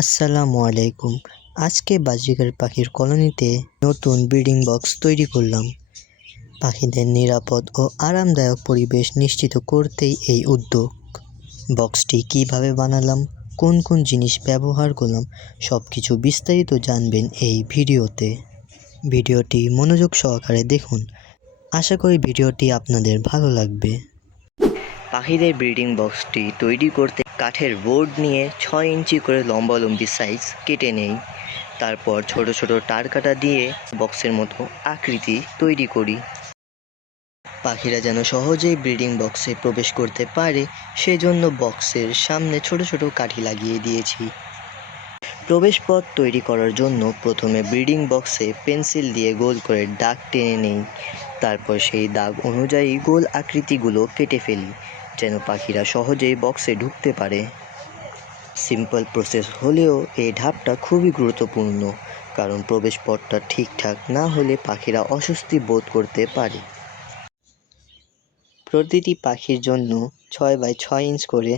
আসসালামু আলাইকুম। আজকে বাজিকার পাখির কলোনিতে নতুন ব্রিডিং বক্স তৈরি করলাম। পাখিদের নিরাপদ ও আরামদায়ক পরিবেশ নিশ্চিত করতেই এই উদ্যোগ। বক্সটি কিভাবে বানালাম, কোন কোন জিনিস ব্যবহার করলাম, সব কিছু বিস্তারিত জানবেন এই ভিডিওতে। ভিডিওটি মনোযোগ সহকারে দেখুন। আশা করি ভিডিওটি আপনাদের ভালো লাগবে। পাখিদের ব্রিডিং বক্সটি তৈরি করতে কাঠের বোর্ড নিয়ে 6 ইঞ্চি করে লম্বালম্বি সাইজ কেটে নেই। তারপর ছোট ছোট তার কাটা দিয়ে বক্সের মতো আকৃতি তৈরি করি। পাখিরা যেন সহজেই ব্রিডিং বক্সে প্রবেশ করতে পারে সেজন্য বক্সের সামনে ছোট ছোট কাঠি লাগিয়ে দিয়েছি। প্রবেশপথ তৈরি করার জন্য প্রথমে ব্রিডিং বক্সে পেন্সিল দিয়ে গোল করে দাগ টেনে নেই। তারপর সেই দাগ অনুযায়ী গোল আকৃতিগুলো কেটে ফেলি যেন পাখিরা সহজেই বক্সে ঢুকতে পারে। সিম্পল প্রসেস হলেও এই ধাপটা খুবই গুরুত্বপূর্ণ, কারণ প্রবেশপথটা ঠিকঠাক না হলে পাখিরা অস্বস্তি বোধ করতে পারে। প্রতিটি পাখির জন্য 6x6 ইঞ্চ করে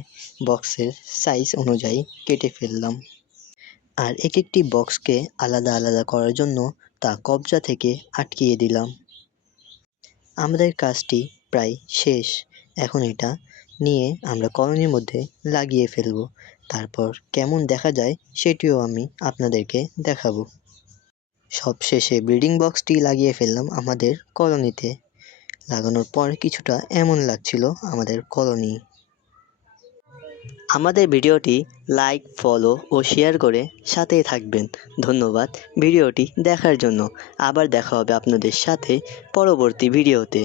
বক্সের সাইজ অনুযায়ী কেটে ফেললাম। আর একটি বক্সকে আলাদা আলাদা করার জন্য তা কবজা থেকে আটকিয়ে দিলাম। আমাদের কাজটি প্রায় শেষ। এখন এটা নিয়ে আমরা কলোনির মধ্যে লাগিয়ে ফেলব। তারপর কেমন দেখা যায় সেটিও আমি আপনাদেরকে দেখাবো। সব শেষে ব্রিডিং বক্সটি লাগিয়ে ফেললাম আমাদের কলোনিতে। লাগানোর পর কিছুটা এমন লাগছিল আমাদের কলোনি। আমাদের ভিডিওটি লাইক, ফলো ও শেয়ার করে সাথেই থাকবেন। ধন্যবাদ ভিডিওটি দেখার জন্য। আবার দেখা হবে আপনাদের সাথে পরবর্তী ভিডিওতে।